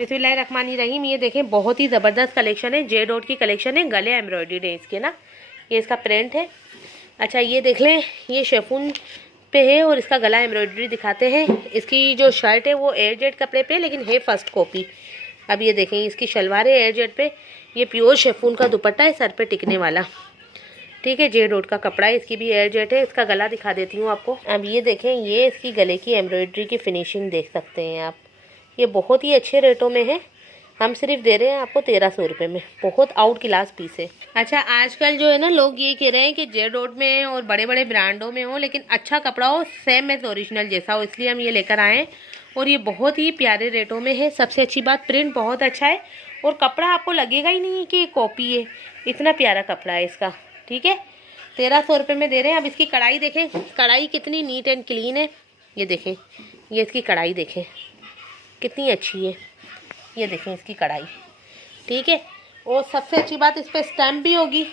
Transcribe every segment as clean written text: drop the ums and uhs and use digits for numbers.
बिस्मिल्लाहिर्रहमानिर्रहीम। ये देखें बहुत ही ज़बरदस्त कलेक्शन है, जे डॉट की कलेक्शन है। गले एम्ब्रॉयडरी है इसके ना, ये इसका प्रिंट है। अच्छा ये देख लें, ये शेफून पे है और इसका गला एम्ब्रॉयडरी दिखाते हैं। इसकी जो शर्ट है वो एयर जेट कपड़े पे, लेकिन है फर्स्ट कॉपी। अब ये देखें, इसकी शलवार है एयर जेट पे। ये प्योर शेफून का दुपट्टा है, सर पे टिकने वाला। ठीक है, जे डॉट का कपड़ा है, इसकी भी एयर जेट है। इसका गला दिखा देती हूँ आपको। अब ये देखें, ये इसकी गले की एम्ब्रॉयडरी की फिनिशिंग देख सकते हैं आप। ये बहुत ही अच्छे रेटों में है। हम सिर्फ दे रहे हैं आपको 1300 रुपये में। बहुत आउट क्लास पीस है। अच्छा आजकल जो है ना, लोग ये कह रहे हैं कि जे डॉट में और बड़े बड़े ब्रांडों में हो, लेकिन अच्छा कपड़ा हो, सेम एज ओरिजिनल जैसा हो, इसलिए हम ये लेकर आए हैं। और ये बहुत ही प्यारे रेटों में है। सबसे अच्छी बात, प्रिंट बहुत अच्छा है और कपड़ा आपको लगेगा ही नहीं कि कॉपी है। इतना प्यारा कपड़ा है इसका। ठीक है, 1300 रुपये में दे रहे हैं। अब इसकी कढ़ाई देखें, कढ़ाई कितनी नीट एंड क्लीन है। ये देखें, ये इसकी कढ़ाई देखें कितनी अच्छी है। ये देखें इसकी कढ़ाई। ठीक है, और सबसे अच्छी बात, इस पर स्टैम्प भी होगी।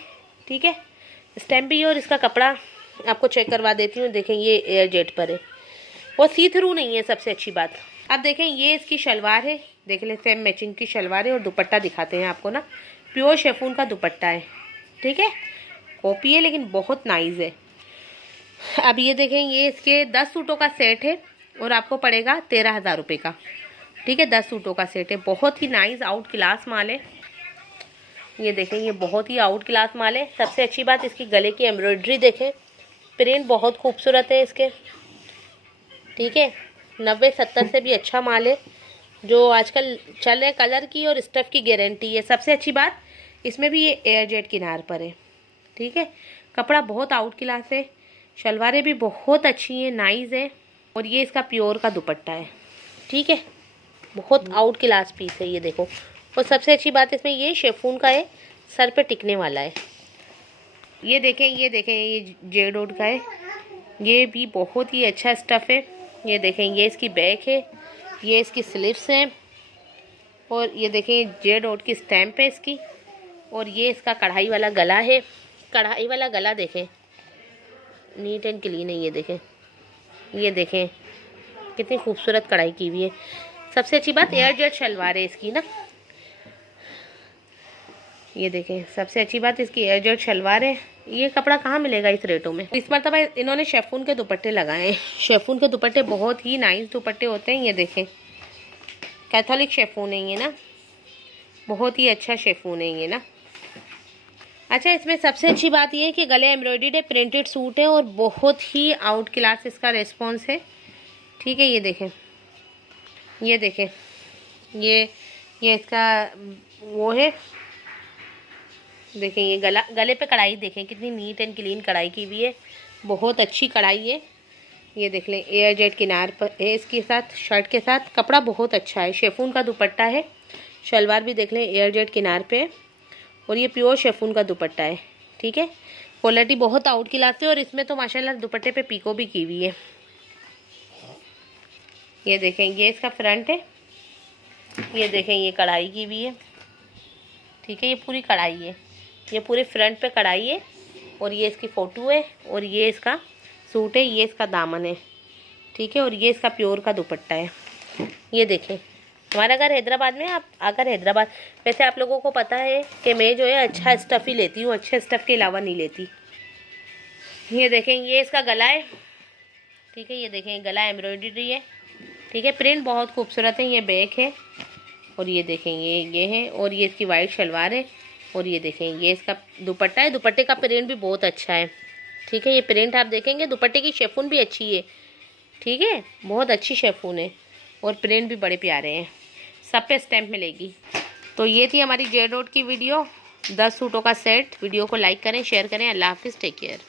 ठीक है, स्टैम्प भी है। और इसका कपड़ा आपको चेक करवा देती हूँ। देखें, ये एयर जेट पर है, वो सी थ्रू नहीं है। सबसे अच्छी बात, अब देखें, ये इसकी शलवार है। देख लें, सेम मैचिंग की शलवार है। और दुपट्टा दिखाते हैं आपको ना, प्योर शेफून का दुपट्टा है। ठीक है, कॉपी है लेकिन बहुत नाइस है। अब ये देखें, ये इसके 10 सूटों का सेट है और आपको पड़ेगा 13,000 रुपये का। ठीक है, 10 सूटों का सेट है। बहुत ही नाइस आउट क्लास माल है। ये देखें, ये बहुत ही आउट क्लास माल है। सबसे अच्छी बात, इसकी गले की एम्ब्रॉयडरी देखें, प्रिंट बहुत खूबसूरत है इसके। ठीक है, 90-70 से भी अच्छा माल है जो आजकल चल रहे। कलर की और स्टफ़ की गारंटी है। सबसे अच्छी बात, इसमें भी ये एयर जेट किनार पर है। ठीक है, कपड़ा बहुत आउट क्लास है। शलवारें भी बहुत अच्छी हैं, नाइस है। और ये इसका प्योर का दुपट्टा है। ठीक है, बहुत आउट क्लास पीस है। ये देखो, और सबसे अच्छी बात इसमें ये शेफून का है, सर पे टिकने वाला है। ये देखें, ये देखें, ये जे डॉट का है। ये भी बहुत ही अच्छा स्टफ़ है। ये देखें, ये इसकी बैक है, ये इसकी स्लीव्स हैं। और ये देखें, जे डॉट की स्टैम्प है इसकी। और ये इसका कढ़ाई वाला गला है। कढ़ाई वाला गला देखें, नीट एंड क्लीन है। ये देखें, ये देखें कितनी खूबसूरत कढ़ाई की हुई है। सबसे अच्छी बात, एयर जेट शलवार है इसकी ना। ये देखें, सबसे अच्छी बात इसकी एयर जेट शलवार है। ये कपड़ा कहाँ मिलेगा इस रेटों में। इस मरतबा इन्होंने शेफून के दुपट्टे लगाए हैं। शेफून के दुपट्टे बहुत ही नाइस दुपट्टे होते हैं। ये देखें, कैथोलिक शेफून है ये ना, बहुत ही अच्छा शेफून है ये ना। अच्छा, इसमें सबसे अच्छी बात ये है कि गले एम्ब्रॉयडर्ड है, प्रिंटेड सूट है और बहुत ही आउट क्लास इसका रिस्पॉन्स है। ठीक है, ये देखें, ये देखें, ये इसका वो है। देखें, ये गले पे कढ़ाई देखें कितनी नीट एंड क्लीन कढ़ाई की हुई है। बहुत अच्छी कढ़ाई है। ये देख लें, एयर जेट किनार पर है इसके साथ, शर्ट के साथ। कपड़ा बहुत अच्छा है, शेफून का दुपट्टा है। शलवार भी देख लें, एयर जेट किनार पे है। और ये प्योर शेफून का दुपट्टा है। ठीक है, क्वालिटी बहुत आउट क्लास है। और इसमें तो माशाल्लाह दुपट्टे पे पीको भी की हुई है। ये देखें, ये इसका फ्रंट है। ये देखें, ये कढ़ाई की हुई है। ठीक है, ये पूरी कढ़ाई है, ये पूरे फ्रंट पे कढ़ाई है। और ये इसकी फ़ोटो है। और ये इसका सूट है, ये इसका दामन है। ठीक है, और ये इसका प्योर का दुपट्टा है। ये देखें, हमारा घर हैदराबाद में। आप अगर हैदराबाद, वैसे आप लोगों को पता है कि मैं जो है अच्छा स्टफ़ ही लेती हूँ, अच्छे स्टफ़ के अलावा नहीं लेती। ये देखें, ये इसका गला है। ठीक है, ये देखें, गला एम्ब्रॉयडरी है। ठीक है, प्रिंट बहुत खूबसूरत है। ये बैक है। और ये देखें, ये है। और ये इसकी वाइट शलवार है। और ये देखें, ये इसका दुपट्टा है। दुपट्टे का प्रिंट भी बहुत अच्छा है। ठीक है, ये प्रिंट आप देखेंगे, दुपट्टे की शेफून भी अच्छी है। ठीक है, बहुत अच्छी शेफून है और प्रिंट भी बड़े प्यारे हैं। सब पे स्टैम्प मिलेगी। तो ये थी हमारी जे डॉट की वीडियो, 10 सूटों का सेट। वीडियो को लाइक करें, शेयर करें। अल्लाह हाफिज़, टेक केयर।